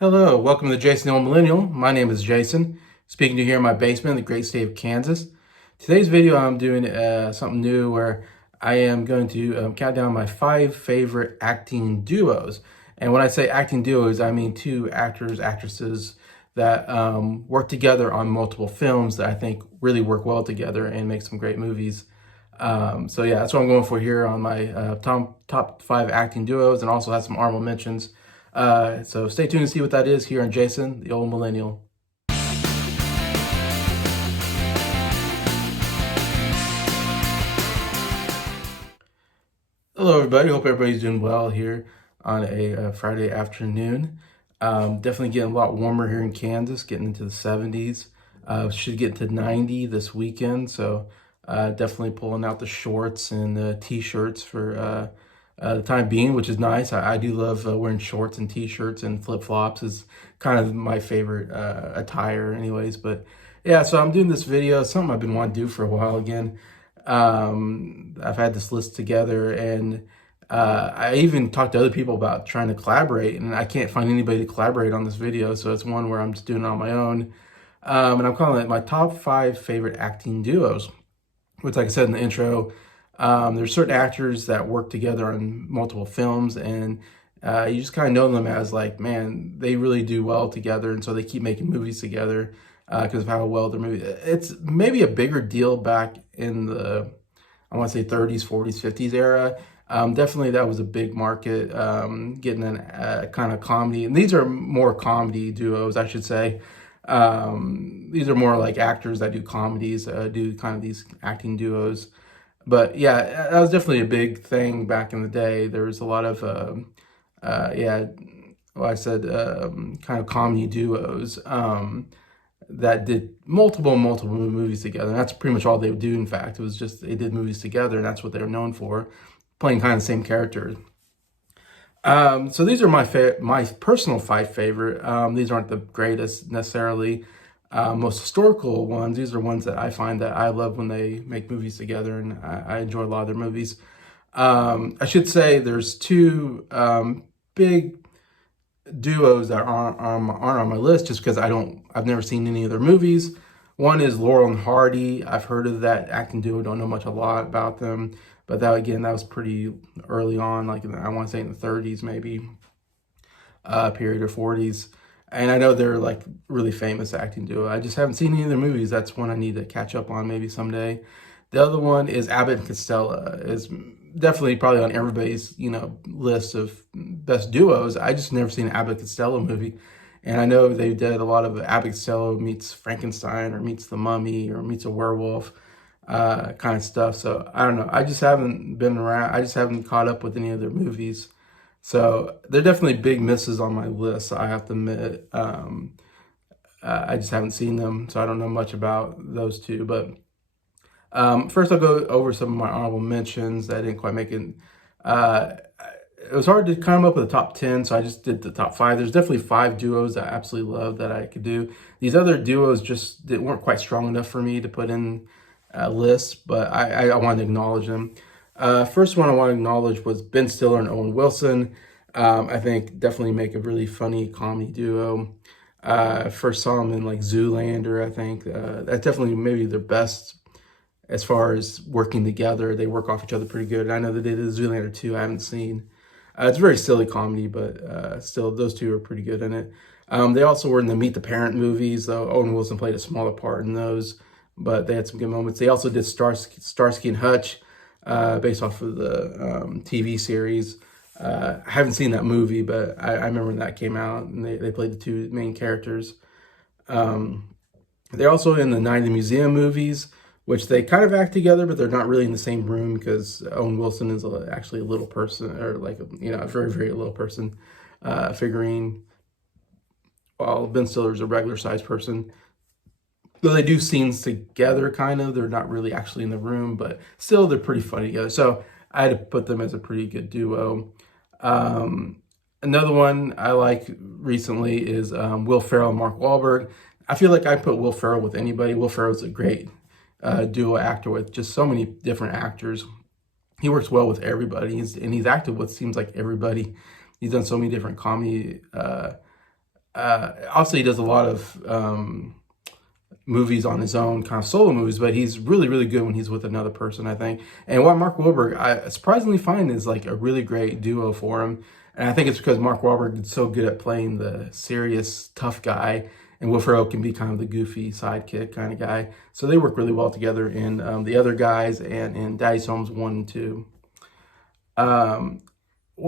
Hello, welcome to Jason the Old Millennial. My name is Jason, speaking to you here in my basement in the great state of Kansas. Today's video, I'm doing something new where I am going to count down my 5 favorite acting duos. And when I say acting duos, I mean 2 actors, actresses that work together on multiple films that I think really work well together and make some great movies. So yeah, that's what I'm going for here on my top 5 acting duos, and also have some honorable mentions. So stay tuned to see what that is here on Jason, the Old Millennial. Hello, everybody. Hope everybody's doing well here on a Friday afternoon. Definitely getting a lot warmer here in Kansas, getting into the 70s. Should get to 90 this weekend, so definitely pulling out the shorts and the t-shirts for the time being, which is nice. I do love wearing shorts and t-shirts, and flip-flops is kind of my favorite attire anyways. But yeah, so I'm doing this video, something I've been wanting to do for a while again. I've had this list together, and I even talked to other people about trying to collaborate, and I can't find anybody to collaborate on this video, so it's one where I'm just doing it on my own. And I'm calling it my top 5 favorite acting duos, which, like I said in the intro, there's certain actors that work together on multiple films, and you just kind of know them as like, man, they really do well together, and so they keep making movies together because of how well their movie. It's maybe a bigger deal back in the, I want to say 30s, 40s, 50s era. Definitely that was a big market, getting an kind of comedy, and these are more comedy duos, I should say. These are more like actors that do comedies, do kind of these acting duos. But yeah, that was definitely a big thing back in the day. There was a lot of, yeah, well, I said kind of comedy duos that did multiple movies together. And that's pretty much all they would do. In fact, it was just they did movies together, and that's what they were known for, playing kind of the same characters. So these are my personal 5 favorite. These aren't the greatest necessarily, most historical ones. These are ones that I find that I love when they make movies together, and I enjoy a lot of their movies. I should say there's 2 big duos that aren't on my list just because I've never seen any of their movies. One is Laurel and Hardy. I've heard of that acting duo, don't know a lot about them. But that, again, that was pretty early on, like I want to say in the 30s maybe, period, or 40s. And I know they're like really famous acting duo. I just haven't seen any of their movies. That's one I need to catch up on maybe someday. The other one is Abbott and Costello. Is definitely probably on everybody's list of best duos. I just never seen an Abbott Costello movie. And I know they did a lot of Abbott Costello meets Frankenstein, or meets the Mummy, or meets a werewolf, kind of stuff. So I don't know. I just haven't been around. I just haven't caught up with any of their movies. So they're definitely big misses on my list, I have to admit. I just haven't seen them, so I don't know much about those 2. But first, I'll go over some of my honorable mentions that I didn't quite make it. It was hard to come up with a top 10, so I just did the top 5. There's definitely 5 duos that I absolutely love that I could do. These other duos just weren't quite strong enough for me to put in a list, but I wanted to acknowledge them. First one I want to acknowledge was Ben Stiller and Owen Wilson. I think definitely make a really funny comedy duo. First saw them in like Zoolander, I think. That's definitely maybe their best as far as working together. They work off each other pretty good. I know that they did Zoolander 2, I haven't seen. It's a very silly comedy, but still, those 2 are pretty good in it. They also were in the Meet the Parent movies, though Owen Wilson played a smaller part in those, but they had some good moments. They also did Starsky and Hutch, based off of the TV series. I haven't seen that movie, but I remember when that came out, and they played the 2 main characters. They're also in the Night at the Museum movies, which they kind of act together, but they're not really in the same room because Owen Wilson is actually a little person, or like a very, very little person figurine, while Ben Stiller is a regular sized person. Though they do scenes together, kind of. They're not really actually in the room, but still they're pretty funny together. So I had to put them as a pretty good duo. Another one I like recently is Will Ferrell and Mark Wahlberg. I feel like I put Will Ferrell with anybody. Will Ferrell's a great duo actor with just so many different actors. He works well with everybody, and he's acted with, seems like, everybody. He's done so many different comedy Obviously he does a lot of movies on his own, kind of solo movies, but he's really, really good when he's with another person, I think. And what Mark Wahlberg, I surprisingly find is like a really great duo for him. And I think it's because Mark Wahlberg is so good at playing the serious, tough guy, and Will Ferrell can be kind of the goofy sidekick kind of guy. So they work really well together in The Other Guys and in Daddy's Homes 1 and 2. One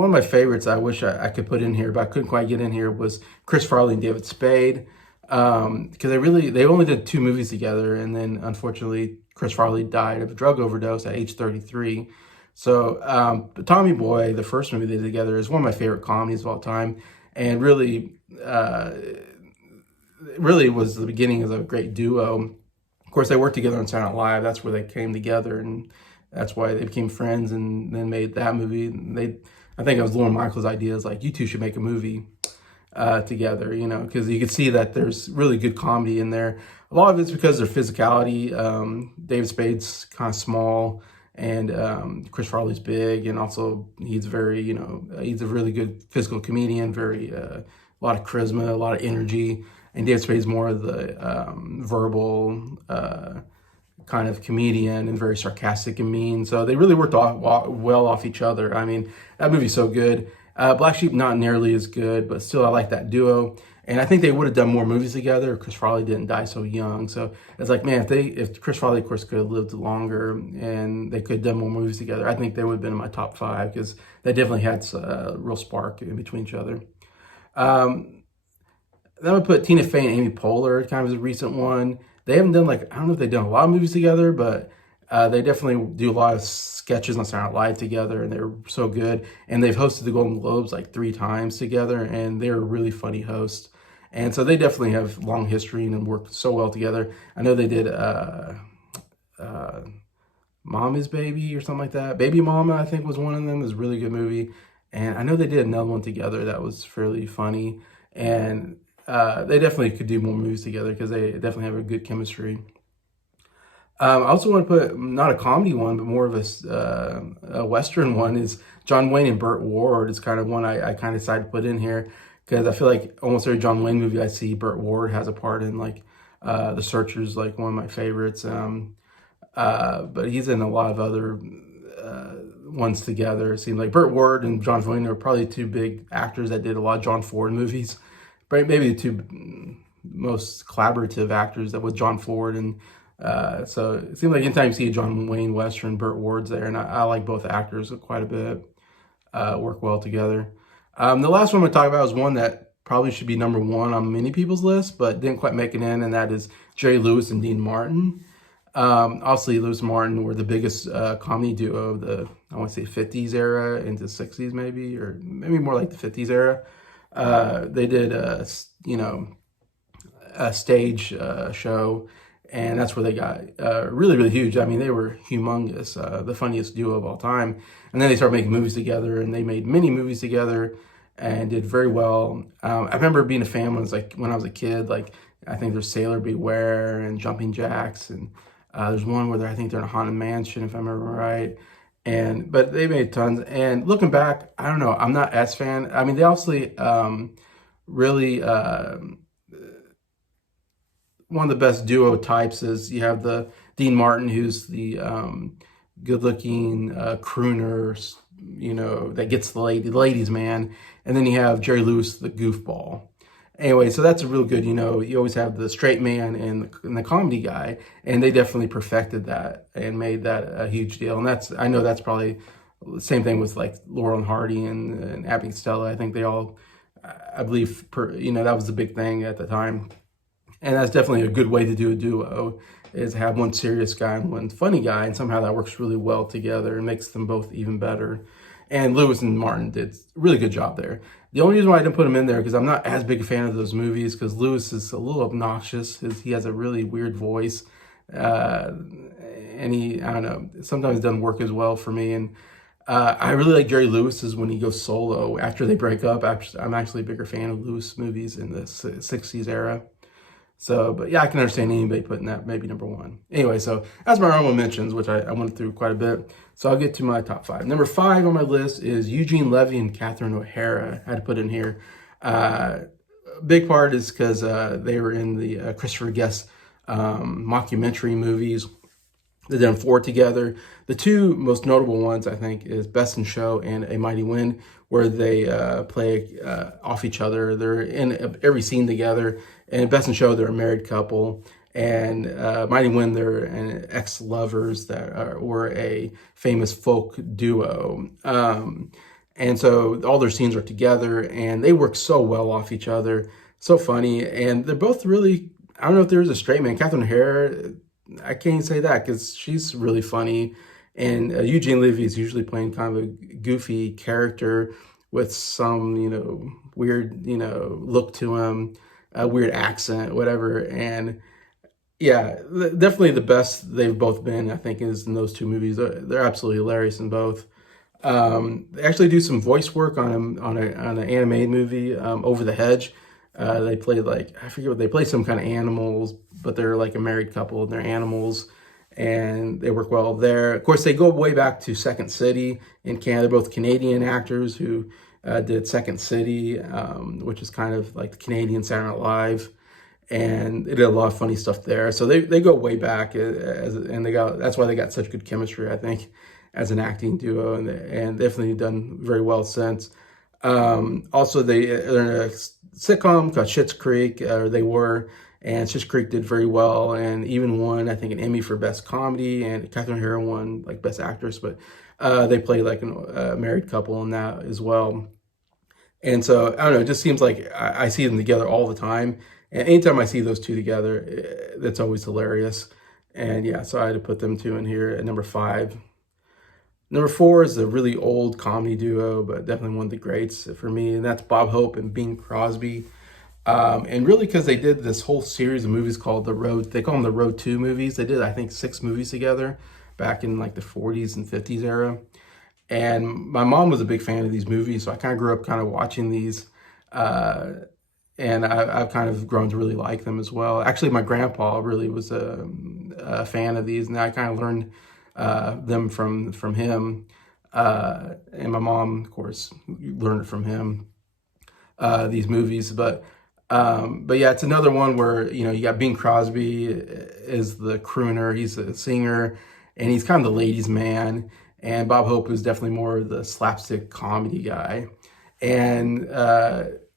of my favorites I wish I could put in here, but I couldn't quite get in here, was Chris Farley and David Spade. Because they only did 2 movies together, and then unfortunately Chris Farley died of a drug overdose at age 33. So Tommy Boy, the first movie they did together, is one of my favorite comedies of all time, and really, really was the beginning of a great duo. Of course, they worked together on Saturday Night Live. That's where they came together, and that's why they became friends, and then made that movie. I think it was Lorne Michaels' idea, is like, you two should make a movie together, you know, because you can see that there's really good comedy in there. A lot of it's because of their physicality. David Spade's kind of small, and Chris Farley's big, and also he's very, you know, he's a really good physical comedian, very a lot of charisma, a lot of energy. And David Spade's more of the verbal kind of comedian, and very sarcastic and mean. So they really worked well off each other. I mean, that movie's so good. Black Sheep, not nearly as good, but still I like that duo. And I think they would have done more movies together if Chris Farley didn't die so young. So it's like, man, if Chris Farley, of course, could have lived longer and they could have done more movies together, I think they would have been in my top 5, because they definitely had a real spark in between each other. Then I would put Tina Fey and Amy Poehler, kind of as a recent one. They haven't done, like, I don't know if they've done a lot of movies together, but they definitely do a lot of sketches on Saturday Night Live together, and they're so good. And they've hosted the Golden Globes like 3 times together, and they're a really funny host. And so they definitely have long history and work so well together. I know they did Mama's Baby or something like that. Baby Mama, I think, was one of them. It was a really good movie. And I know they did another one together that was fairly funny. And they definitely could do more movies together, because they definitely have a good chemistry. I also want to put, not a comedy one, but more of a Western one, is John Wayne and Burt Ward. Is kind of one I kind of decided to put in here, because I feel like almost every John Wayne movie I see, Burt Ward has a part in. Like The Searchers, like one of my favorites. But he's in a lot of other ones together. It seems like Burt Ward and John Wayne are probably 2 big actors that did a lot of John Ford movies. But maybe the 2 most collaborative actors that with John Ford. And so it seems like anytime you see a John Wayne Western, Burt Ward's there. And I like both actors quite a bit, work well together. The last one I'm going to talk about is one that probably should be number 1 on many people's list, but didn't quite make it in, and that is Jerry Lewis and Dean Martin. Obviously, Lewis and Martin were the biggest comedy duo of the, I want to say, 50s era into 60s maybe, or maybe more like the 50s era. They did a stage show, and that's where they got really, really huge. I mean, they were humongous, the funniest duo of all time. And then they started making movies together, and they made many movies together and did very well. I remember being a fan when I was a kid. Like, I think there's Sailor Beware and Jumping Jacks, and there's one where I think they're in a haunted mansion, if I remember right. But they made tons. And looking back, I don't know, I'm not as fan. I mean, they obviously really one of the best duo types is you have the Dean Martin, who's the good-looking crooner, you know, that gets the ladies' man, and then you have Jerry Lewis, the goofball. Anyway, so that's a real good, you know, you always have the straight man and the comedy guy, and they definitely perfected that and made that a huge deal. And I know that's probably the same thing with like Laurel and Hardy and Abbott and Costello. I think they all, I believe, that was the big thing at the time. And that's definitely a good way to do a duo, is have one serious guy and one funny guy, and somehow that works really well together and makes them both even better. And Lewis and Martin did a really good job there. The only reason why I didn't put him in there, because I'm not as big a fan of those movies, because Lewis is a little obnoxious. He has a really weird voice. And I don't know, sometimes doesn't work as well for me. And I really like Jerry Lewis's when he goes solo after they break up. I'm actually a bigger fan of Lewis movies in the 60s era. So, but yeah, I can understand anybody putting that maybe number 1. Anyway, so that's my honorable mentions, which I went through quite a bit. So I'll get to my top 5. Number 5 on my list is Eugene Levy and Catherine O'Hara. I had to put in here. big part is because they were in the Christopher Guest mockumentary movies. They've done 4 together. The 2 most notable ones, I think, is Best in Show and A Mighty Wind, where they play off each other. They're in every scene together. And Best in Show, they're a married couple. And Mighty Wind, they're ex-lovers that were a famous folk duo. And so all their scenes are together, and they work so well off each other. So funny. And they're both really, I don't know if there's a straight man. Catherine Hare, I can't say that because she's really funny. And Eugene Levy is usually playing kind of a goofy character with some, weird, look to him, a weird accent, whatever. And yeah, definitely the best they've both been, I think, is in those 2 movies. They're absolutely hilarious in both. They actually do some voice work on an animated movie, Over the Hedge. They played I forget what they play, some kind of animals, but they're like a married couple and they're animals, and they work well there. Of course, they go way back to Second City in Canada. They're both Canadian actors who did Second City, which is kind of like the Canadian Saturday Night Live, and they did a lot of funny stuff there. So they go way back, and that's why they got such good chemistry, I think, as an acting duo, and definitely done very well since. Also, they're in a sitcom called Schitt's Creek, or they were, and Schitt's Creek did very well, and even won, I think, an Emmy for Best Comedy, and Catherine Hare won Best Actress, but they played a married couple in that as well. And so, I don't know, it just seems like I see them together all the time, and anytime I see those 2 together, it's always hilarious. And yeah, so I had to put them 2 in here at number 5. Number 4 is a really old comedy duo, but definitely one of the greats for me, and that's Bob Hope and Bing Crosby. And really, because they did this whole series of movies called The Road, they call them the Road 2 movies. They did, I think, 6 movies together back in the 40s and 50s era. And my mom was a big fan of these movies, so I kind of grew up kind of watching these. And I've kind of grown to really like them as well. Actually, my grandpa really was a fan of these, and I kind of learned them from him. And my mom, of course, learned it from him, these movies. But yeah, it's another one where, you got Bing Crosby is the crooner. He's a singer, and he's kind of the ladies' man. And Bob Hope is definitely more the slapstick comedy guy. And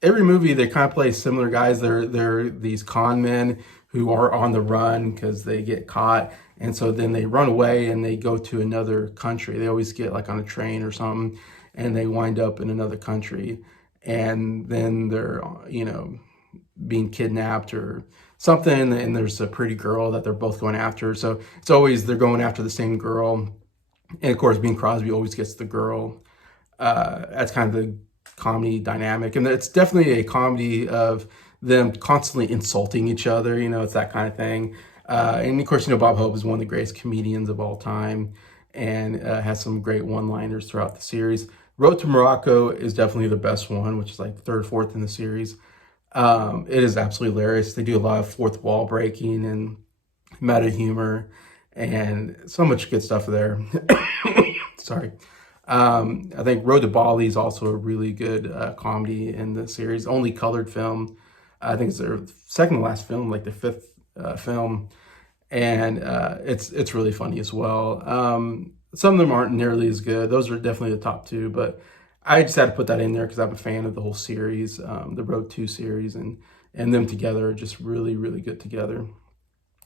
every movie, they kind of play similar guys. They're these con men who are on the run because they get caught. And so then they run away and they go to another country. They always get on a train or something, and they wind up in another country. And then they're, being kidnapped or something. And there's a pretty girl that they're both going after. So it's always they're going after the same girl. And of course, Bing Crosby always gets the girl. That's kind of the comedy dynamic. And it's definitely a comedy of them constantly insulting each other. It's that kind of thing. And of course, Bob Hope is one of the greatest comedians of all time, and has some great one-liners throughout the series. Road to Morocco is definitely the best one, which is 3rd, 4th in the series. It is absolutely hilarious. They do a lot of fourth wall breaking and meta humor, and so much good stuff there. Sorry. I think Road to Bali is also a really good comedy in the series. Only colored film. I think it's their second to last film, the 5th film, and it's really funny as well. Some of them aren't nearly as good. Those are definitely the top 2, but I just had to put that in there because I'm a fan of the whole series, the Road 2 series, and them together are just really, really good together,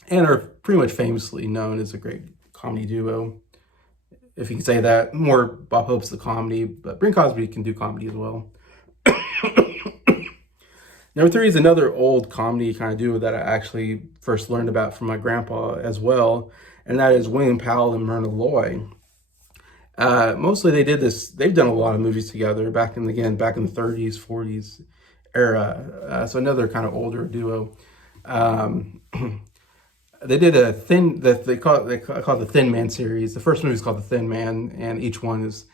and are pretty much famously known as a great comedy duo, if you can say that. More Bob Hope's the comedy, but Bing Crosby can do comedy as well. Number 3 is another old comedy kind of duo that I actually first learned about from my grandpa as well, and that is William Powell and Myrna Loy. Mostly they've done a lot of movies together back in the 30s, 40s era. So another kind of older duo. They did they call it the Thin Man series. The first movie is called The Thin Man, and each one is,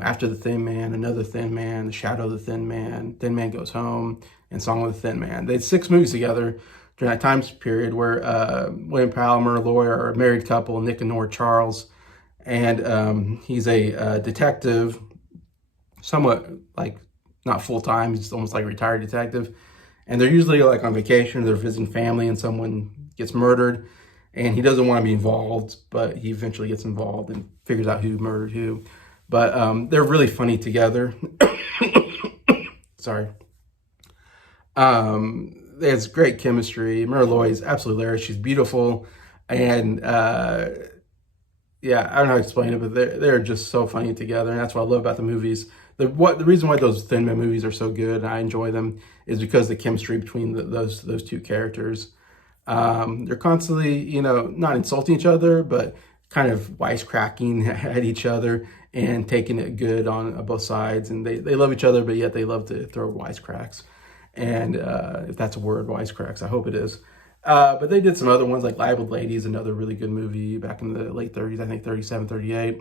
After the Thin Man, Another Thin Man, The Shadow of the Thin Man Goes Home, and Song of the Thin Man. They had 6 movies together during that time period where William Powell and Myrna Loy are a married couple, Nick and Nora Charles, and he's a detective, somewhat not full-time, he's almost like a retired detective, And they're usually like on vacation, they're visiting family, and someone gets murdered, and he doesn't want to be involved, but he eventually gets involved and figures out who murdered who. But they're really funny together. Sorry. There's great chemistry. Mira Loy is absolutely hilarious. She's beautiful, and yeah, I don't know how to explain it, but they're just so funny together, and that's what I love about the movies. The reason why those Thin Men movies are so good and I enjoy them is because the chemistry between those two characters. They're constantly, not insulting each other, but kind of wisecracking at each other and taking it good on both sides. And they love each other, but yet they love to throw wisecracks. And if that's a word, wisecracks, I hope it is. But they did some other ones like Libeled Ladies, another really good movie back in the late 30s, I think 37, 38.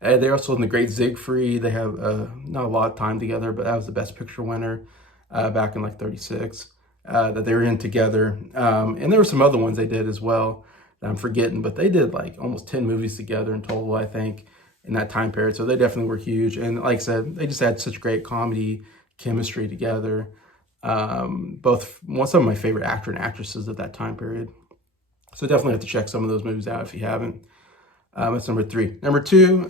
They're also in The Great Siegfried. They have not a lot of time together, but that was the Best Picture winner back in like 36 that they were in together. And there were some other ones they did as well that I'm forgetting, but they did like almost 10 movies together in total, I think, in that time period. So they definitely were huge. And like I said, they just had such great comedy chemistry together. Some of my favorite actor and actresses of that time period. So definitely have to check some of those movies out if you haven't. That's number 3. Number 2,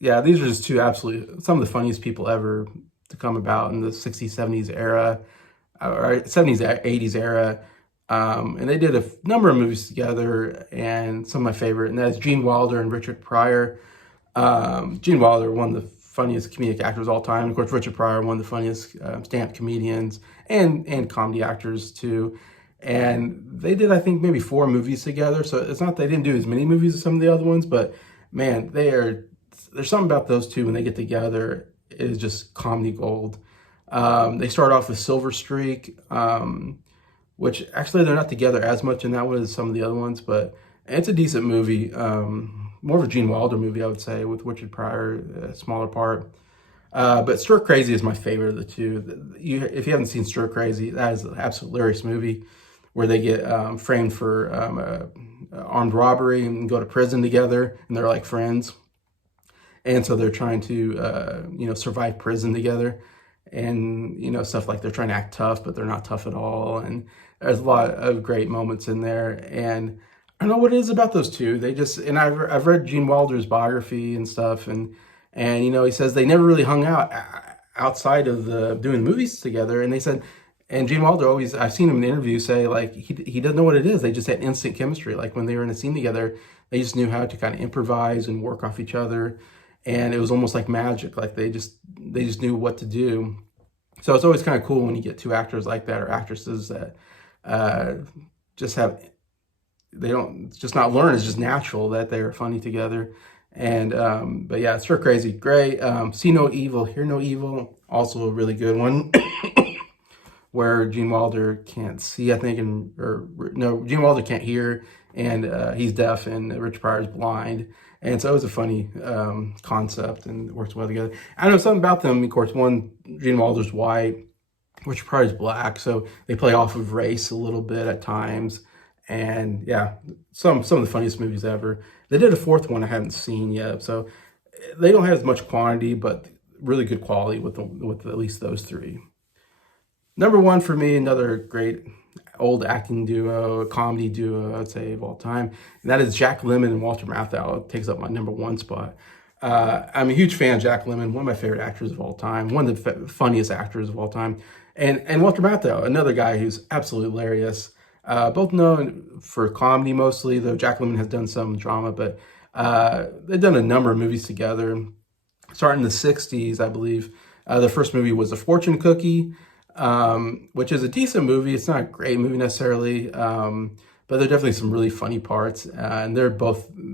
yeah, these are just two absolutely, some of the funniest people ever to come about in the 60s, 70s era, or 70s, 80s era. And they did a number of movies together, and some of my favorite, and that's Gene Wilder and Richard Pryor. Gene Wilder, one of the funniest comedic actors of all time. Of course, Richard Pryor, one of the funniest stand-up comedians and comedy actors too. And they did, I think, maybe 4 movies together. So it's not they didn't do as many movies as some of the other ones, but man, there's something about those two when they get together. It is just comedy gold. They start off with Silver Streak, which actually they're not together as much in that one as some of the other ones, but it's a decent movie. More of a Gene Wilder movie, I would say, with Richard Pryor, a smaller part. But Stir Crazy is my favorite of the two. If you haven't seen Stir Crazy, that is an absolutely hilarious movie where they get framed for armed robbery and go to prison together, and they're like friends. And so they're trying to, survive prison together, and, stuff like they're trying to act tough, but they're not tough at all. And there's a lot of great moments in there. And I don't know what it is about those two. They just, and I've read Gene Wilder's biography and stuff, and he says they never really hung out outside of doing movies together. And they said, and Gene Wilder always, I've seen him in interviews say like he doesn't know what it is. They just had instant chemistry. Like when they were in a scene together, they just knew how to kind of improvise and work off each other. And it was almost like magic. Like they just knew what to do. So it's always kind of cool when you get two actors like that, or actresses that they don't just not learn. It's just natural that they're funny together. And but yeah, Stir Crazy, great. See No Evil, Hear No Evil, also a really good one. Where Gene Wilder can't see, I think, Gene Wilder can't hear, and he's deaf, and Richard Pryor's blind. And so it was a funny concept, and it works well together. I know something about them. Of course, Gene Wilder's white, Richard Pryor's black, so they play off of race a little bit at times. And yeah, some of the funniest movies ever. They did a 4th one I haven't seen yet, so they don't have as much quantity, but really good quality with at least those 3. Number 1 for me, another great old acting duo, comedy duo, I'd say, of all time. And that is Jack Lemmon and Walter Matthau. It takes up my number 1 spot. I'm a huge fan of Jack Lemmon, one of my favorite actors of all time, one of the funniest actors of all time. And Walter Matthau, another guy who's absolutely hilarious. Both known for comedy mostly, though Jack Lemmon has done some drama, but they've done a number of movies together. Starting in the 60s, I believe. The first movie was A Fortune Cookie, which is a decent movie. It's not a great movie necessarily, but there are definitely some really funny parts. And this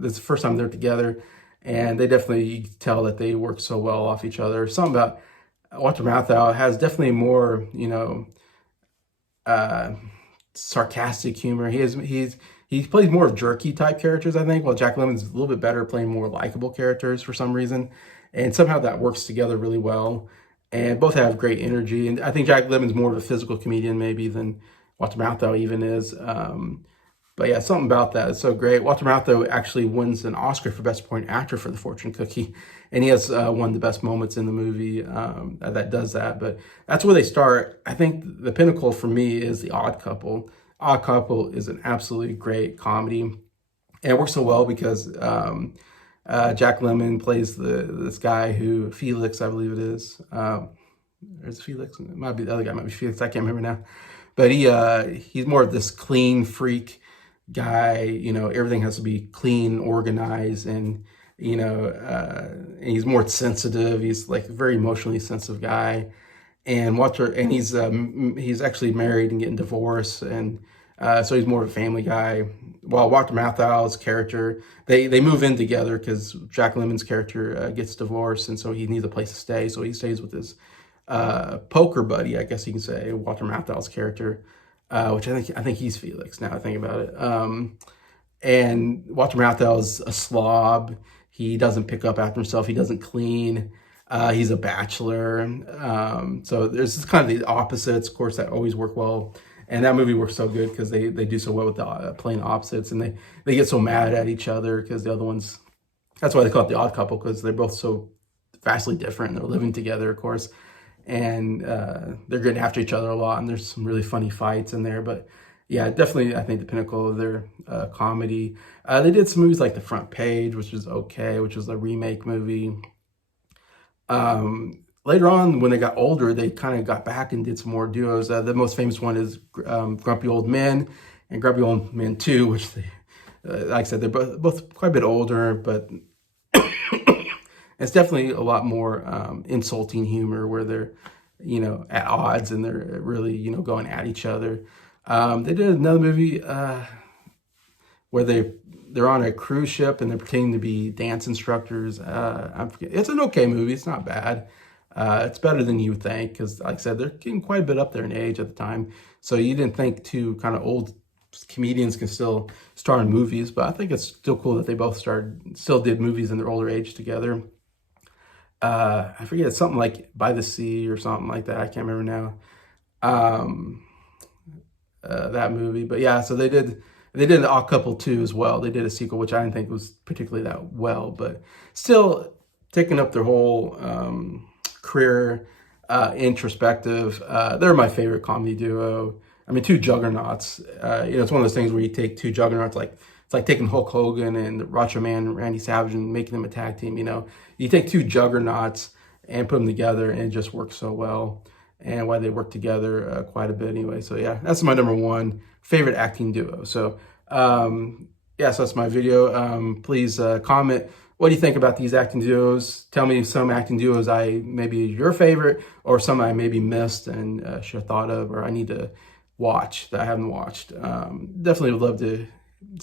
is the first time they're together, and they definitely, you can tell that they work so well off each other. Something about Walter Matthau has definitely more, sarcastic humor. He plays more of jerky type characters, I think, while Jack Lemmon's a little bit better playing more likable characters for some reason. And somehow that works together really well. And both have great energy. And I think Jack Lemmon's more of a physical comedian maybe than Walter Matthau even is. But yeah, something about that is so great. Walter Matthau actually wins an Oscar for Best Supporting Actor for The Fortune Cookie, and he has one of the best moments in the movie that does that. But that's where they start. I think the pinnacle for me is The Odd Couple. Odd Couple is an absolutely great comedy, and it works so well because Jack Lemmon plays this guy who, Felix, I believe it is. There's Felix. It might be the other guy. Might be Felix. I can't remember now. But he's more of this clean freak guy. You know, everything has to be clean, organized, and and he's more sensitive. He's like a very emotionally sensitive guy. And he's actually married and getting divorced, and so he's more of a family guy. While Walter Matthau's character, they move in together because Jack Lemmon's character gets divorced, and so he needs a place to stay. So he stays with his poker buddy, I guess you can say, Walter Matthau's character, which I think he's Felix now I think about it. And Walter Matthau's a slob. He doesn't pick up after himself. He doesn't clean. He's a bachelor. So there's this kind of the opposites, of course, that always work well. And that movie works so good because they do so well with the playing opposites, and they get so mad at each other because the other ones, that's why they call it The Odd Couple, because they're both so vastly different. They're living together, of course, and they're getting after each other a lot, and there's some really funny fights in there. But yeah, definitely, I think the pinnacle of their comedy. They did some movies like The Front Page, which was okay, which was a remake movie. Later on, when they got older, they kind of got back and did some more duos. The most famous one is Grumpy Old Men and Grumpy Old Men 2, which like I said, they're both quite a bit older, but it's definitely a lot more insulting humor where they're, at odds and they're really, going at each other. They did another movie where they're on a cruise ship and they're pretending to be dance instructors. I forget. It's an okay movie. It's not bad. It's better than you would think because, like I said, they're getting quite a bit up there in age at the time. So you didn't think two kind of old comedians can still star in movies, but I think it's still cool that they both still did movies in their older age together. I forget, it's something like By the Sea or something like that. I can't remember now. That movie, but yeah, so they did an Odd Couple 2 as well. They did a sequel, which I didn't think was particularly that well, but still taking up their whole career introspective. They're my favorite comedy duo. I mean, two juggernauts. It's one of those things where you take two juggernauts, it's like taking Hulk Hogan and Macho Man Randy Savage and making them a tag team. You take two juggernauts and put them together, and it just works so well. And why they work together quite a bit anyway. So yeah, that's my number one favorite acting duo. So yeah, so that's my video. Please comment. What do you think about these acting duos? Tell me some acting duos maybe your favorite, or some I maybe missed and should have thought of, or I need to watch that I haven't watched. Definitely would love to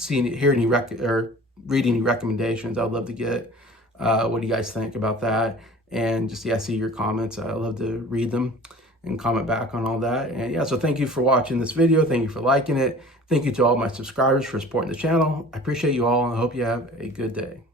hear any or read any recommendations. I'd love to get what do you guys think about that, and just see your comments. I love to read them and comment back on all that. And yeah, so thank you for watching this video. Thank you for liking it. Thank you to all my subscribers for supporting the channel. I appreciate you all, and I hope you have a good day.